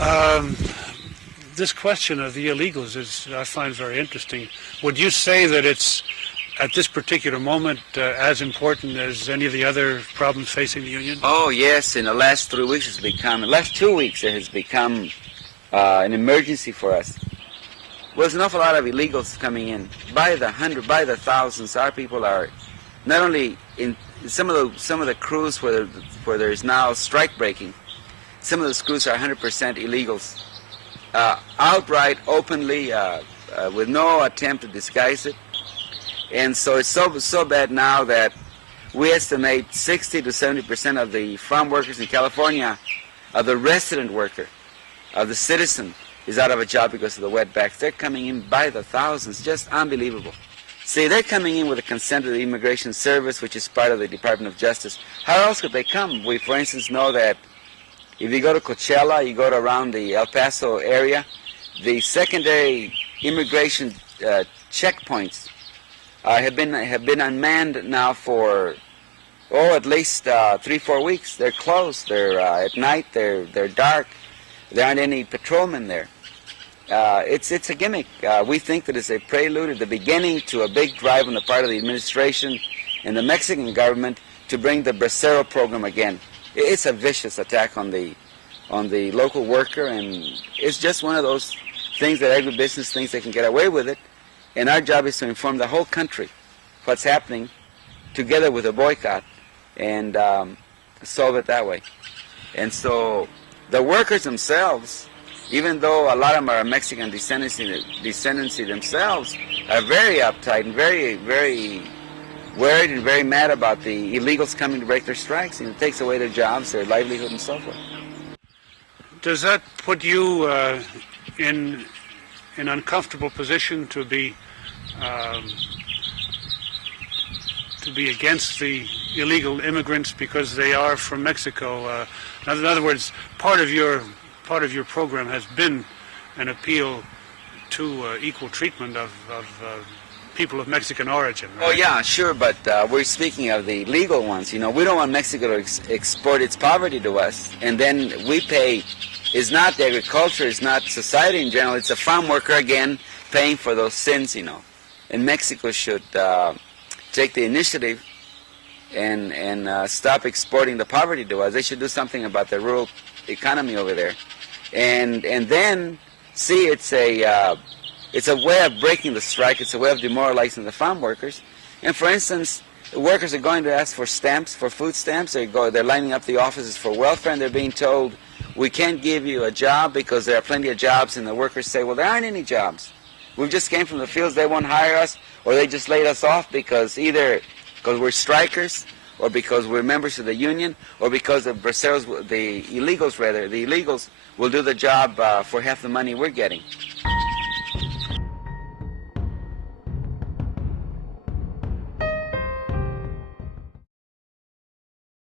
Um, this question of the illegals I find very interesting. Would you say that it's, at this particular moment, as important as any of the other problems facing the union? Oh, yes. In the last 3 weeks, last 2 weeks, it has become an emergency for us. Well, there's an awful lot of illegals coming in. By the hundred, by the thousands, our people are not only in some of the crews where there's now strike breaking. Some of those crews are 100% illegals, outright, openly, with no attempt to disguise it. And so it's so bad now that we estimate 60 to 70% of the farm workers in California, of the resident worker, of the citizen, is out of a job because of the wetbacks. They're coming in by the thousands, just unbelievable. See, they're coming in with the consent of the Immigration Service, which is part of the Department of Justice. How else could they come? We, for instance, know that if you go to Coachella, you go to around the El Paso area, the secondary immigration checkpoints have been unmanned now for at least 3-4 weeks. They're closed. They're at night. They're dark. There aren't any patrolmen there. It's a gimmick. We think that it's a prelude at the beginning to a big drive on the part of the administration and the Mexican government to bring the Bracero program again. It's a vicious attack on the local worker, and it's just one of those things that agribusiness thinks they can get away with it. And our job is to inform the whole country what's happening, together with a boycott, and solve it that way. And so the workers themselves, even though a lot of them are Mexican descendancy themselves, are very uptight and very, very worried and very mad about the illegals coming to break their strikes, and it takes away their jobs, their livelihood, and so forth. Does that put you in an uncomfortable position to be against the illegal immigrants because they are from Mexico? In other words, part of your program has been an appeal to equal treatment of people of Mexican origin, right? Oh yeah, sure, but we're speaking of the legal ones. You know, we don't want Mexico to export its poverty to us, and then we pay. It's not the agriculture, it's not society in general, it's a farm worker again paying for those sins, you know. And Mexico should take the initiative and stop exporting the poverty to us. They should do something about the rural economy over there. And then, see, it's a way of breaking the strike, it's a way of demoralizing the farm workers. And for instance, the workers are going to ask for stamps, for food stamps. They're lining up the offices for welfare, and they're being told, we can't give you a job because there are plenty of jobs, and the workers say, well, there aren't any jobs. We just came from the fields, they won't hire us, or they just laid us off because either because we're strikers, or because we're members of the union, or because the illegals will do the job for half the money we're getting.